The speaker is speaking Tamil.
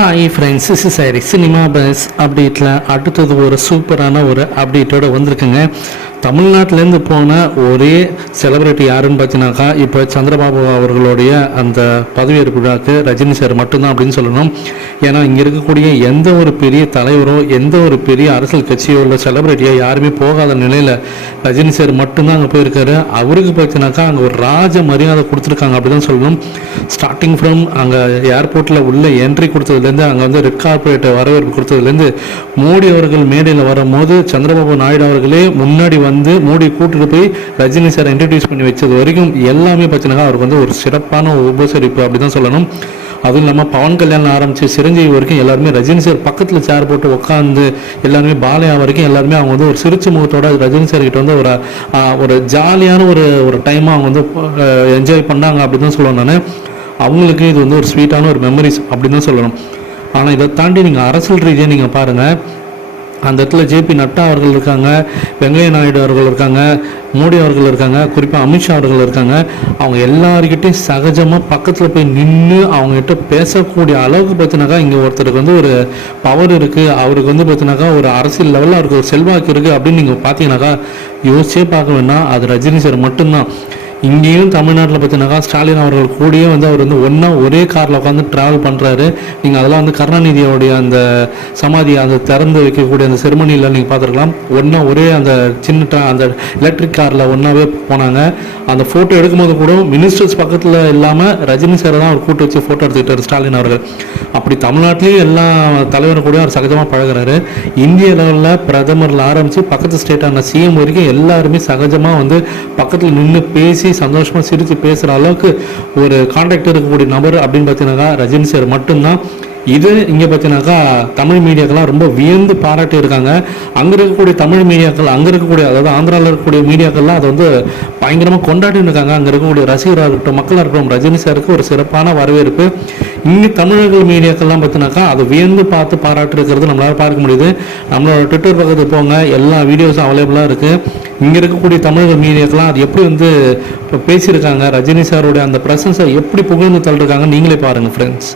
Hi friends is sorry cinema buzz அப்டேட்டில் அடுத்தது ஒரு சூப்பரான ஒரு அப்டேட்டோட வந்திருக்குங்க. தமிழ்நாட்டிலேருந்து போன ஒரே செலிபிரிட்டி யாருன்னு பார்த்தீங்கன்னாக்கா இப்போ சந்திரபாபு அவர்களுடைய அந்த பதவியேற்பு விழாக்கு ரஜினி சார் மட்டும்தான் அப்படின்னு சொல்லணும். ஏன்னா இங்கே இருக்கக்கூடிய எந்த ஒரு பெரிய தலைவரோ எந்த ஒரு பெரிய அரசியல் கட்சியோ உள்ள செலிபிரிட்டியோ யாருமே போகாத நிலையில் ரஜினி சார் மட்டும்தான் அங்கே போயிருக்காரு. அவருக்கு பார்த்தீங்கன்னாக்கா அங்கே ஒரு ராஜ மரியாதை கொடுத்துருக்காங்க அப்படிதான் சொல்லணும். ஸ்டார்டிங் ஃப்ரம் அங்கே ஏர்போர்ட்டில் உள்ள என்ட்ரி கொடுத்ததுலேருந்து அங்கே வந்து ரெட் கார்பரேட் வரவேற்பு கொடுத்ததுலேருந்து மோடி அவர்கள் மேடையில் வரும்போது சந்திரபாபு நாயுடு அவர்களே முன்னாடி வந்து வந்து மோடி கூட்டிட்டு போய் ரஜினி சார் இன்ட்ரடியூஸ் பண்ணி வச்சது வரைக்கும் எல்லாமே பார்த்தீங்கன்னா அவருக்கு வந்து ஒரு சிறப்பான ஒரு உபசரிப்பு அப்படி தான் சொல்லணும். அதுவும் இல்லாமல் பவன் கல்யாணம் ஆரம்பித்து சிரஞ்சீவி வரைக்கும் எல்லாருமே ரஜினி சார் பக்கத்தில் சேர் போட்டு உட்காந்து எல்லாருமே பாலையா வரைக்கும் எல்லாருமே அவங்க வந்து ஒரு சிரிச்ச முகத்தோட ரஜினி சார் கிட்ட வந்து ஒரு ஒரு ஜாலியான ஒரு ஒரு டைமாக அவங்க வந்து என்ஜாய் பண்ணாங்க அப்படி தான் சொல்லணும் நான். அவங்களுக்கு இது வந்து ஒரு ஸ்வீட்டான ஒரு மெமரிஸ் அப்படின்னு தான் சொல்லணும். ஆனால் இதை தாண்டி நீங்கள் அரசியல் ரீதியாக நீங்கள் பாருங்கள் அந்த இடத்துல ஜேபி நட்டா அவர்கள் இருக்காங்க வெங்கைய நாயுடு அவர்கள் இருக்காங்க மோடி அவர்கள் இருக்காங்க குறிப்பாக அமித்ஷா அவர்கள் இருக்காங்க. அவங்க எல்லாருக்கிட்டையும் சகஜமாக பக்கத்தில் போய் நின்று அவங்ககிட்ட பேசக்கூடிய அளவுக்கு பார்த்தினாக்கா இங்கே ஒருத்தருக்கு வந்து ஒரு பவர் இருக்குது அவருக்கு வந்து பார்த்தினாக்கா ஒரு அரசியல் லெவலில் அவருக்கு ஒரு செல்வாக்கு இருக்குது அப்படின்னு நீங்கள் பார்த்தீங்கன்னாக்கா யோசிச்சே பார்க்க வேண்டாம். அது ரஜினி சார் மட்டும்தான். இங்கேயும் தமிழ்நாட்டில் பார்த்தீங்கன்னாக்கா ஸ்டாலின் அவர்கள் கூடயே வந்து அவர் வந்து ஒன்றா ஒரே காரில் உட்காந்து ட்ராவல் பண்ணுறாரு நீங்கள் அதெல்லாம் வந்து கருணாநிதியோடைய அந்த சமாதி அந்த திறந்து வைக்கக்கூடிய அந்த செருமனியில் நீங்கள் பார்த்துருக்கலாம். ஒன்றா ஒரே அந்த சின்ன அந்த எலக்ட்ரிக் காரில் ஒன்றாவே போனாங்க. அந்த ஃபோட்டோ எடுக்கும்போது கூட மினிஸ்டர்ஸ் பக்கத்தில் இல்லாமல் ரஜினி சாரை தான் அவர் கூட்டு வச்சு ஃபோட்டோ எடுத்துக்கிட்டார் ஸ்டாலின் அவர்கள். அப்படி தமிழ்நாட்டிலையும் எல்லா தலைவரும் கூட அவர் சகஜமாக பழகுறாரு. இந்திய லெவலில் பிரதமரில் ஆரம்பித்து பக்கத்து ஸ்டேட்டான சிஎம் வரைக்கும் எல்லாருமே சகஜமாக வந்து பக்கத்தில் நின்று பேசி சந்தோஷமாக சிரித்து பேசுகிற அளவுக்கு ஒரு கான்டாக்ட் இருக்கக்கூடிய நபர் அப்படின்னு பார்த்தீங்கன்னாக்கா ரஜினி சார் மட்டும்தான். இது இங்கே பார்த்தீங்கன்னாக்கா தமிழ் மீடியாக்கெல்லாம் ரொம்ப வியந்து பாராட்டி இருக்காங்க. அங்கே இருக்கக்கூடிய தமிழ் மீடியாக்கள் அங்கே இருக்கக்கூடிய அதாவது ஆந்திராவில் இருக்கக்கூடிய மீடியாக்கள்லாம் அதை வந்து பயங்கரமாக கொண்டாடி இருக்காங்க. அங்கே இருக்கக்கூடிய ரசிகராக இருக்கட்டும் மக்களாக இருக்கட்டும் ரஜினி சாருக்கு ஒரு சிறப்பான வரவேற்பு. இங்கே தமிழர்கள் மீடியாக்கள்லாம் பார்த்தினாக்கா அதை வியந்து பார்த்து பாராட்டிருக்கிறது நம்மளால் பார்க்க முடியுது. நம்மளோட ட்விட்டர் பக்கத்துக்கு போங்க எல்லா வீடியோஸும் அவைலபிளாக இருக்குது இங்கே இருக்கக்கூடிய தமிழக மீடியாக்கெல்லாம் அது எப்படி வந்து இப்போ பேசியிருக்காங்க? ரஜினி சாரோட அந்த ப்ரெசன்ஸை எப்படி புகழ்ந்து தள்ளிருக்காங்க நீங்களே பாருங்கள் ஃப்ரெண்ட்ஸ்